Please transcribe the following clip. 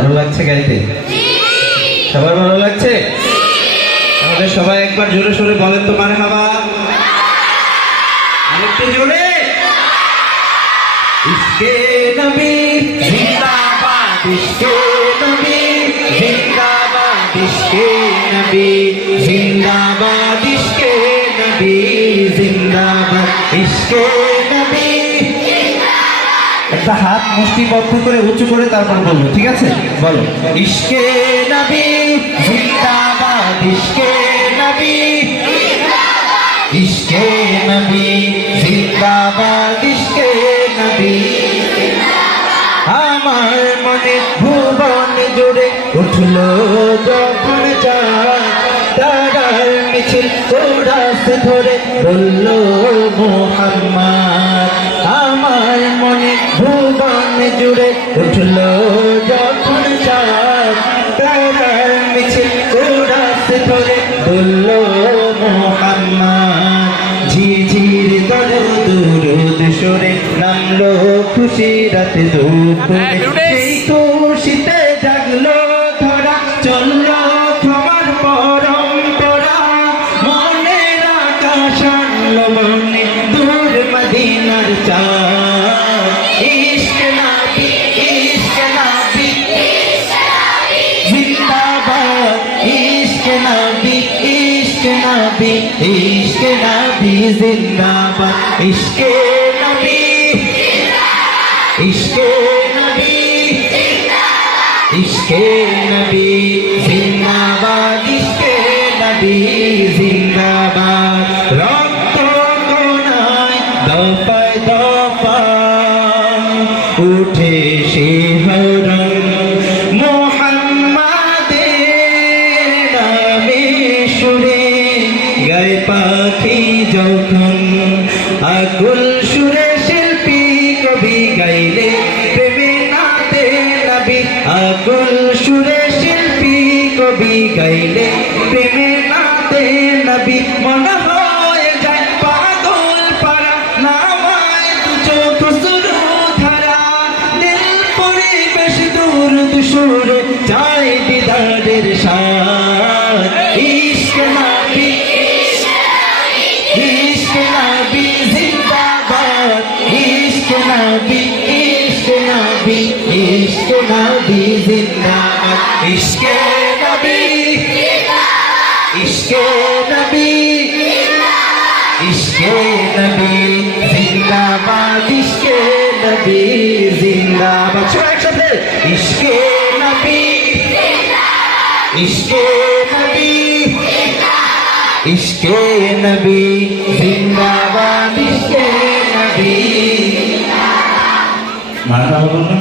ভালো লাগছে গাইতে? সবার ভালো লাগছে? তাহলে সবাই একবার জোরে সোরে বলেন তো মানে হাবা আরেকটু জোরে। ইসকে একটা হাত মুষ্টিবদ্ধ করে উঁচু করে তারপর বলব ঠিক আছে, বলো। ইসকে নবী, জিন্দাবাদ ইসকে নবী। ইসকে নবী, জিন্দাবাদ ইসকে নবী। আমার মনে ভুবন জুড়ে উঠল যখন চাঁদ, তারার মিছিল কোরাস ধরে বলল, মোহাম্মদ জুড়ে উঠল যখন চাঁদ তারার মিছিল কোরাস ধরে বলল মোহাম্মদ। ঝিঝির দরদ দুরুদ সরে নামলো খুশি রাতে দুপুরে সেই খুশিতে জাগলো ধরা চলল তোমার পরম্পরা। মনের আকাশ মনে দূর মদিনার চাঁদ। ইশক নবী জিন্দাবাদ ইশক নবী ইশক নবী ইশক নবী জিন্দাবাদ ইশক নবী জিন্দাবাদ রক্ত কোনায় দফায় দফায় উঠে শিহরণ আকুল সুরে শিল্পী কবি গাইলে প্রেমে নাতে নবী। আকুল সুরে শিল্পী কবি গাইলে প্রেমে নাতে নবী। মনে হয়ে যায় পাগল পারা নামায় দু চোখ শুরু ধারা। দিল পরিবেশ দূর দুসুরে চাই নবী ইশক নবী ইশক নবী জিন্দাবাদ। ইশক নবী ইশক নবী, ইশকে নবী জিন্দাবাদ। ইশকে নবী জিন্দাবাদ। সবাই একসাথে, ইশকে নবী ইশকে নবী ইশকে নবী জিন্দাবাদ। ইশকে নবী মারা বলুন